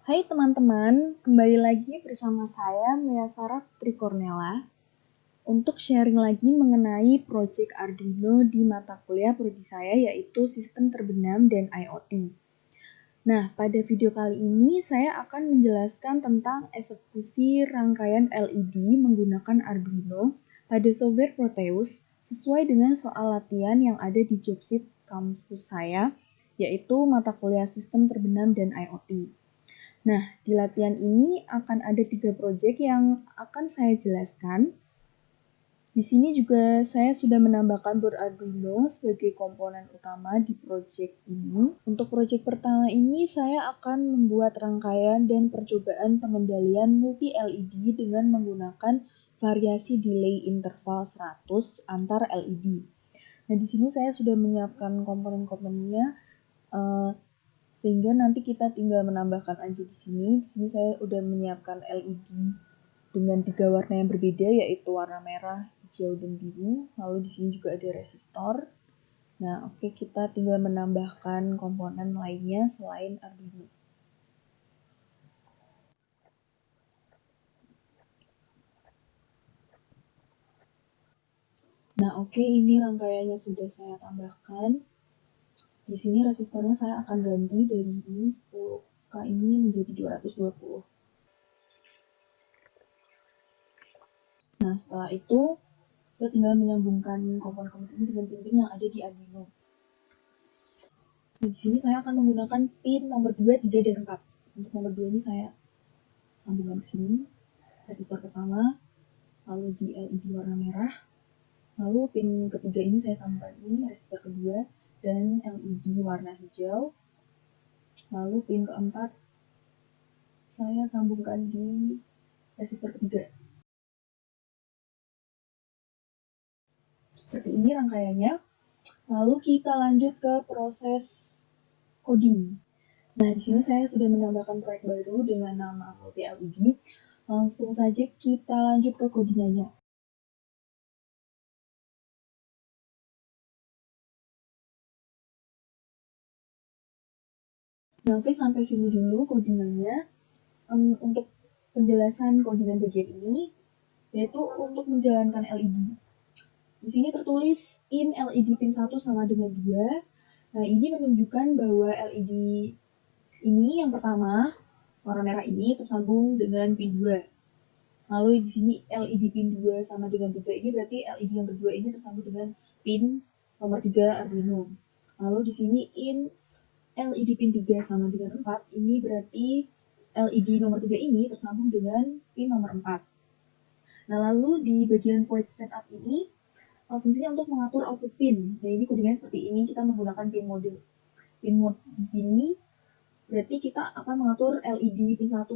Hai teman-teman, kembali lagi bersama saya Mia Sarah Putri Cornella untuk sharing lagi mengenai proyek Arduino di mata kuliah prodi saya yaitu Sistem Terbenam dan IoT. Nah, pada video kali ini saya akan menjelaskan tentang eksekusi rangkaian LED menggunakan Arduino pada software Proteus sesuai dengan soal latihan yang ada di job sheet kampus saya, yaitu mata kuliah Sistem Terbenam dan IoT. Nah, di latihan ini akan ada 3 proyek yang akan saya jelaskan. Di sini juga saya sudah menambahkan board Arduino sebagai komponen utama di proyek ini. Untuk proyek pertama ini saya akan membuat rangkaian dan percobaan pengendalian multi LED dengan menggunakan variasi delay interval 100 antar LED. Nah, di sini saya sudah menyiapkan komponen-komponennya sehingga nanti kita tinggal menambahkan aja di sini. Di sini saya udah menyiapkan LED dengan 3 warna yang berbeda, yaitu warna merah, hijau, dan biru. Lalu di sini juga ada resistor. Nah, oke, kita tinggal menambahkan komponen lainnya selain Arduino. Nah, oke, ini rangkaiannya sudah saya tambahkan. Di sini resistornya saya akan ganti dari ini 10K ini menjadi 220. Nah, setelah itu kita tinggal menyambungkan komponen-komponen ini dengan pin-pin yang ada di Arduino. Nah, di sini saya akan menggunakan pin nomor 2, 3, dan 4. Untuk nomor 2 ini saya sambungkan ke sini, resistor pertama, lalu di LED warna merah, lalu pin ketiga ini saya sambungkan ini, resistor kedua, dan LED warna hijau, lalu pin keempat saya sambungkan di resistor ketiga. Seperti ini rangkaiannya. Lalu kita lanjut ke proses coding. Nah, di sini saya sudah menambahkan proyek baru dengan nama multi LED. Langsung saja kita lanjut ke codingannya. Nah, oke, sampai sini dulu codingannya. Untuk penjelasan codingan bagian ini, yaitu untuk menjalankan LED. Di sini tertulis in LED pin 1 sama dengan 2. Nah, ini menunjukkan bahwa LED ini yang pertama, warna merah ini tersambung dengan pin 2. Lalu di sini LED pin 2 sama dengan 3 ini berarti LED yang kedua ini tersambung dengan pin nomor 3 Arduino. Lalu di sini in LED pin 3 sama dengan 4 ini berarti LED nomor 3 ini tersambung dengan pin nomor 4. Nah, lalu di bagian void setup ini fungsinya untuk mengatur output pin. Nah, ini kodenya seperti ini, kita menggunakan pin mode. Pin mode di sini berarti kita akan mengatur LED pin 1,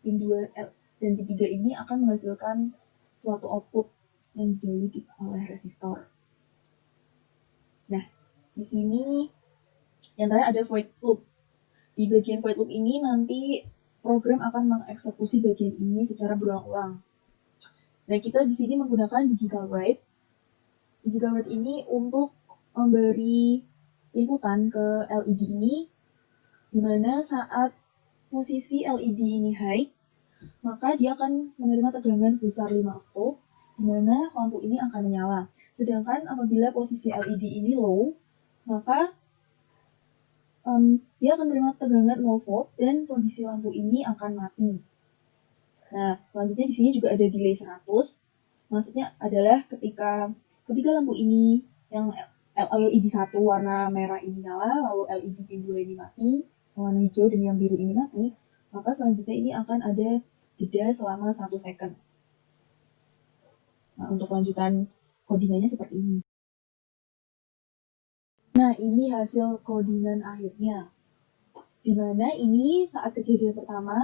pin 2, dan pin 3 ini akan menghasilkan suatu output yang didahului oleh resistor. Nah, di sini yang terakhir ada void loop. Di bagian void loop ini nanti program akan mengeksekusi bagian ini secara berulang-ulang. Nah, kita di sini menggunakan digital write. Digital write ini untuk memberi inputan ke LED ini, di mana saat posisi LED ini high, maka dia akan menerima tegangan sebesar 5 volt, di mana lampu ini akan menyala. Sedangkan apabila posisi LED ini low, maka dia akan menerima tegangan 0 volt dan kondisi lampu ini akan mati. Nah, selanjutnya di sini juga ada delay 100. Maksudnya adalah ketika lampu ini yang LED 1 warna merah ini nyala, lalu LED pin 2 ini mati, warna hijau dan yang biru ini mati, maka selanjutnya ini akan ada jeda selama 1 second. Nah, untuk lanjutan codingannya seperti ini. Nah, ini hasil codingan akhirnya. Di mana ini saat kejadian pertama,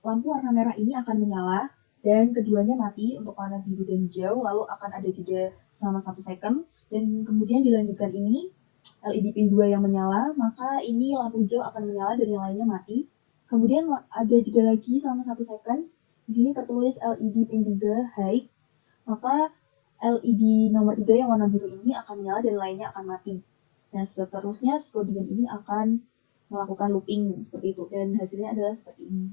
lampu warna merah ini akan menyala, dan keduanya mati untuk warna biru dan hijau, lalu akan ada jeda selama 1 second, dan kemudian dilanjutkan ini, LED pin 2 yang menyala, maka ini lampu hijau akan menyala dan yang lainnya mati. Kemudian ada jeda lagi selama 1 second, di sini tertulis LED pin 3 high, maka LED nomor 3 yang warna biru ini akan menyala dan lainnya akan mati. Nah, seterusnya codingan ini akan melakukan looping seperti itu, dan hasilnya adalah seperti ini.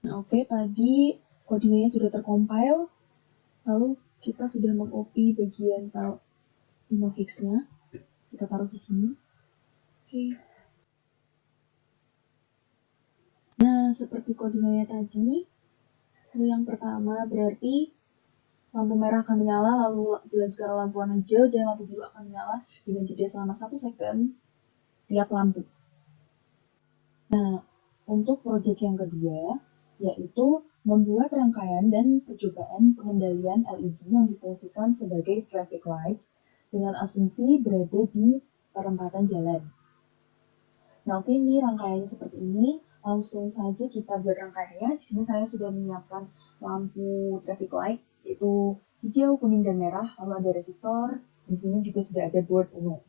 Nah, oke, tadi codingnya sudah tercompile, lalu kita sudah meng-copy bagian file InnoHex-nya, kita taruh di sini. Oke. Nah, seperti codingnya tadi, yang pertama berarti lampu merah akan menyala, lalu dilanjutkan lampu warna hijau, dan lampu biru akan menyala dengan jeda selama 1 second tiap lampu. Nah, untuk proyek yang kedua, yaitu membuat rangkaian dan percobaan pengendalian LED yang difungsikan sebagai traffic light dengan asumsi berada di perempatan jalan. Nah, oke, ini rangkaiannya seperti ini. Langsung saja kita buat rangkaiannya. Di sini saya sudah menyiapkan lampu traffic light, yaitu hijau, kuning, dan merah. Lalu ada resistor. Di sini juga sudah ada board UNO.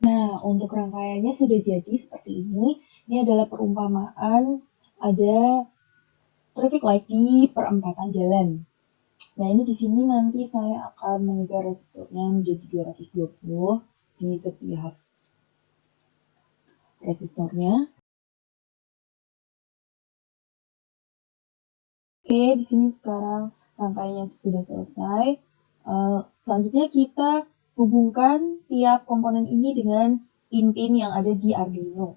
Nah, untuk rangkaiannya sudah jadi seperti ini. Ini adalah perumpamaan ada traffic light di perempatan jalan. Nah, ini di sini nanti saya akan mengubah resistornya menjadi 220 di setiap resistornya. Oke, di sini sekarang rangkaiannya sudah selesai. Selanjutnya kita hubungkan tiap komponen ini dengan pin-pin yang ada di Arduino.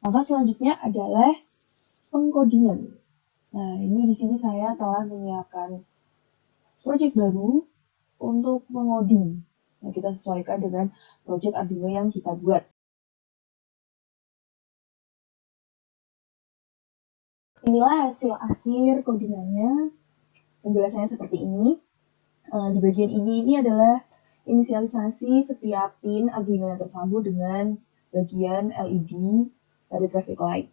Maka selanjutnya adalah pengkodingan. Nah, ini di sini saya telah menyiapkan project baru untuk mengoding. Nah, kita sesuaikan dengan project Arduino yang kita buat. Inilah hasil akhir codingannya. Penjelasannya seperti ini. Di bagian ini adalah inisialisasi setiap pin Arduino yang tersambung dengan bagian LED dari traffic light.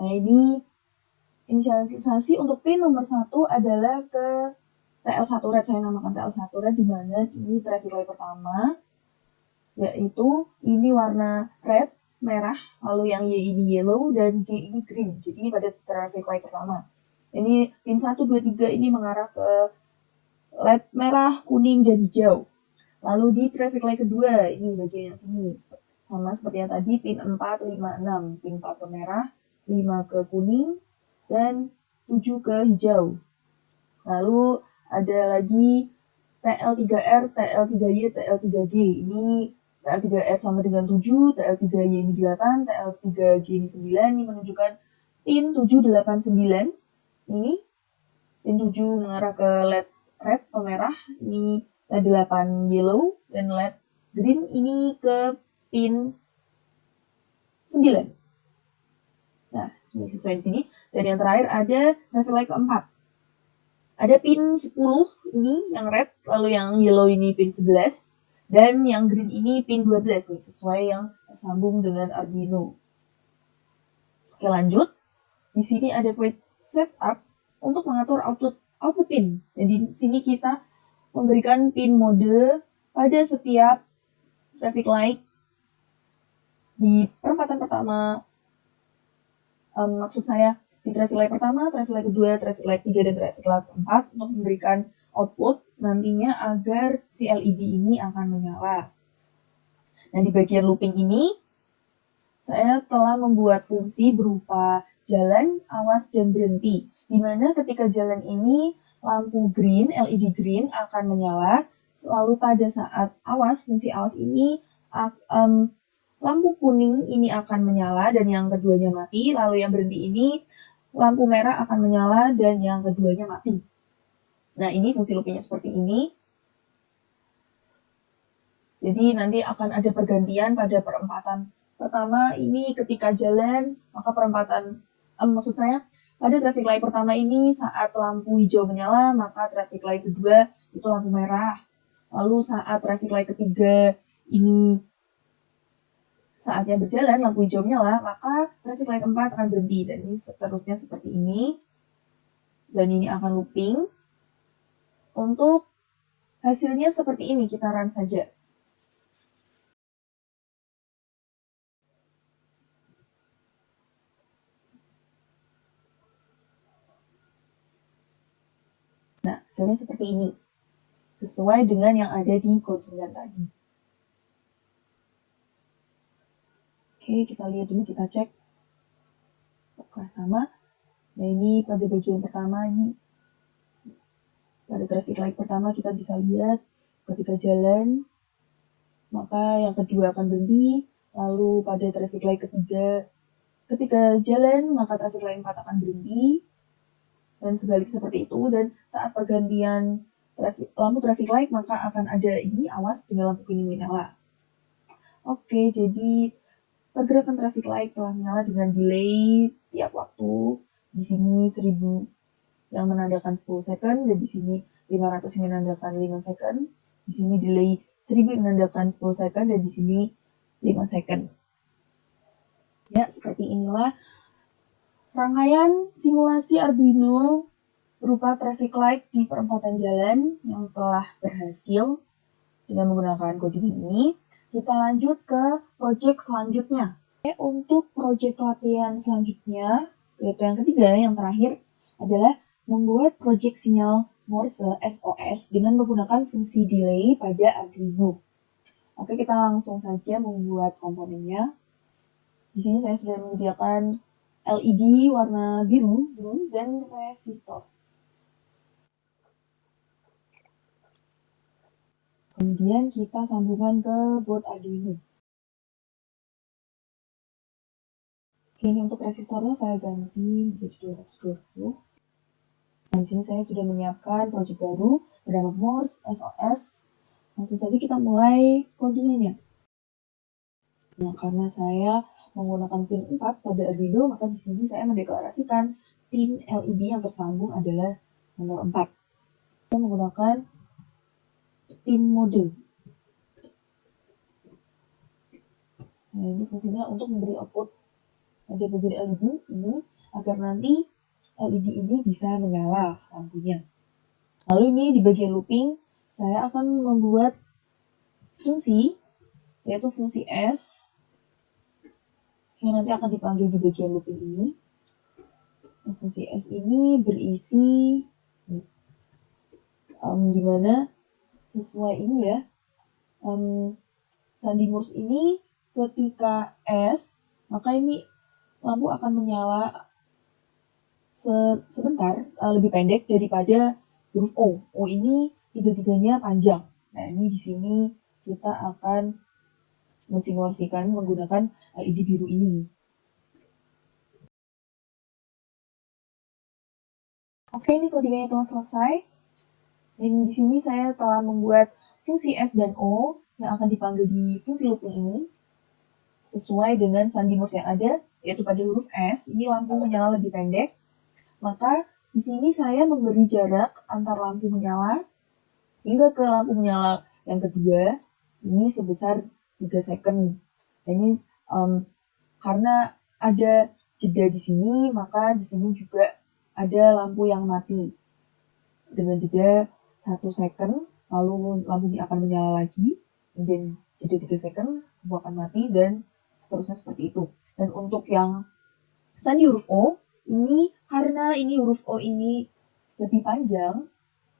Nah, ini inisialisasi untuk pin nomor 1 adalah ke TL1 red, saya namakan TL1 red, di mana ini traffic light pertama, yaitu ini warna red, merah, lalu yang Y ini yellow, dan G ini green. Jadi ini pada traffic light pertama. Ini pin 1, 2, 3 ini mengarah ke LED merah, kuning, dan hijau. Lalu di traffic light kedua, ini bagian yang sini, sama seperti yang tadi, pin 4, 5, 6. Pin 4 ke merah, 5 ke kuning, dan 7 ke hijau. Lalu ada lagi TL3R, TL3Y, TL3G. Ini TL3R sama dengan 7, TL3Y ini 8, TL3G ini 9. Ini menunjukkan pin 7, 8, 9. Ini pin 7 mengarah ke LED red atau merah. Ini LED 8 yellow, dan LED green ini ke pin 9. Nah, ini sesuai di sini. Dan yang terakhir ada traffic light keempat. Ada pin 10 ini yang red, lalu yang yellow ini pin 11, dan yang green ini pin 12 nih, sesuai yang tersambung dengan Arduino. Oke, lanjut. Di sini ada preset setup untuk mengatur output pin. Jadi di sini kita memberikan pin mode pada setiap traffic light di perempatan pertama. Maksud saya di traffic light pertama, traffic light kedua, traffic light 3, dan traffic light 4 untuk memberikan output nantinya agar si LED ini akan menyala. Nah, di bagian looping ini saya telah membuat fungsi berupa jalan, awas, dan berhenti. Di mana ketika jalan ini lampu green, LED green akan menyala, lalu pada saat awas, fungsi awas ini lampu kuning ini akan menyala dan yang keduanya mati, lalu yang berhenti ini lampu merah akan menyala dan yang keduanya mati. Nah, ini fungsi loopingnya seperti ini. Jadi nanti akan ada pergantian pada perempatan pertama ini ketika jalan, maka perempatan, maksud saya pada traffic light pertama ini saat lampu hijau menyala, maka traffic light kedua itu lampu merah. Lalu saat traffic light ketiga ini saatnya berjalan, lampu hijau menyala, maka traffic light 4 akan berhenti. Dan ini seterusnya seperti ini. Dan ini akan looping. Untuk hasilnya seperti ini, kita run saja. Nah, hasilnya seperti ini. Sesuai dengan yang ada di codingan tadi. Oke, kita lihat dulu, kita cek. Apakah sama? Nah, ini pada bagian pertama, ini pada traffic light pertama kita bisa lihat ketika jalan, maka yang kedua akan berhenti. Lalu pada traffic light ketiga, ketika jalan, maka traffic light 4 akan berhenti. Dan sebaliknya seperti itu. Dan saat pergantian lampu traffic light, maka akan ada ini, awas dengan lampu kuning menyala. Oke, jadi pergerakan traffic light telah menyala dengan delay tiap waktu. Di sini 1000 yang menandakan 10 second, dan di sini 500 yang menandakan 5 second. Di sini delay 1000 yang menandakan 10 second, dan di sini 5 second. Ya, seperti inilah rangkaian simulasi Arduino berupa traffic light di perempatan jalan yang telah berhasil dengan menggunakan codingan ini. Kita lanjut ke project selanjutnya. Untuk project latihan selanjutnya, yaitu yang ketiga, yang terakhir, adalah membuat project sinyal Morse SOS dengan menggunakan fungsi delay pada Arduino. Oke, kita langsung saja membuat komponennya. Di sini saya sudah menyediakan LED warna biru dan resistor. Kemudian kita sambungkan ke board Arduino. Oke, ini untuk resistornya saya ganti menjadi 220. Di sini saya sudah menyiapkan project baru bernama Morse SOS. Langsung saja kita mulai codingannya. Nah, karena saya menggunakan pin 4 pada Arduino, maka di sini saya mendeklarasikan pin LED yang tersambung adalah nomor 4. Kita menggunakan pin mode. Nah, ini fungsinya untuk memberi output pada bagian LED ini agar nanti LED ini bisa menyala lampunya. Lalu ini di bagian looping, saya akan membuat fungsi, yaitu fungsi S, yang nanti akan dipanggil di bagian looping ini. Fungsi S ini berisi di mana sesuai ini ya, sandi Morse ini ketika S, maka ini lampu akan menyala sebentar, lebih pendek daripada huruf O. O ini tiga-tiganya panjang. Nah, ini di sini kita akan mensimulasikan menggunakan LED biru ini. Oke, ini codingannya telah selesai. Dan di sini saya telah membuat fungsi S dan O yang akan dipanggil di fungsi looping ini sesuai dengan sandi Morse yang ada, yaitu pada huruf S, ini lampu menyala lebih pendek. Maka di sini saya memberi jarak antar lampu menyala hingga ke lampu menyala yang kedua, ini sebesar 3 second. Ini karena ada jeda di sini, maka di sini juga ada lampu yang mati. Dengan jeda 1 second, lalu lampu ini akan menyala lagi, kemudian jeda 3 second, lampu akan mati, dan seterusnya seperti itu. Dan untuk yang sandi huruf O, ini karena ini huruf O ini lebih panjang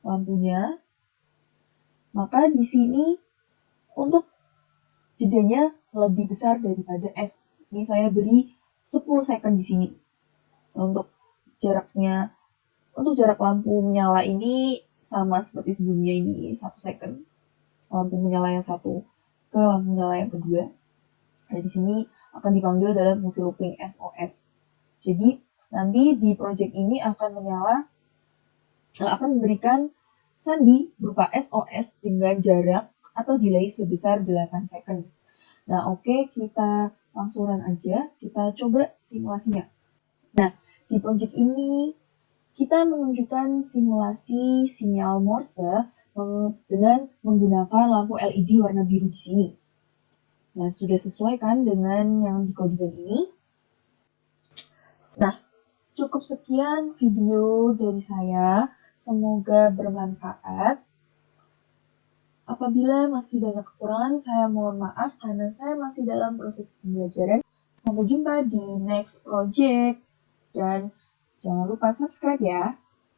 lampunya, maka di sini untuk jedanya lebih besar daripada S. Ini saya beri 10 second di sini. Untuk jaraknya, untuk jarak lampu menyala ini sama seperti sebelumnya, ini 1 second. Lampu menyala yang satu ke lampu menyala yang kedua. Nah, di sini akan dipanggil dalam fungsi looping SOS. Jadi nanti di project ini akan memberikan sandi berupa SOS dengan jarak atau delay sebesar 8 second. Nah, oke, kita langsungan aja, kita coba simulasinya. Nah, di project ini kita menunjukkan simulasi sinyal Morse dengan menggunakan lampu LED warna biru di sini. Nah, sudah sesuai kan dengan yang di codingan ini? Nah, cukup sekian video dari saya. Semoga bermanfaat. Apabila masih banyak kekurangan, saya mohon maaf karena saya masih dalam proses pembelajaran. Sampai jumpa di next project. Dan jangan lupa subscribe ya.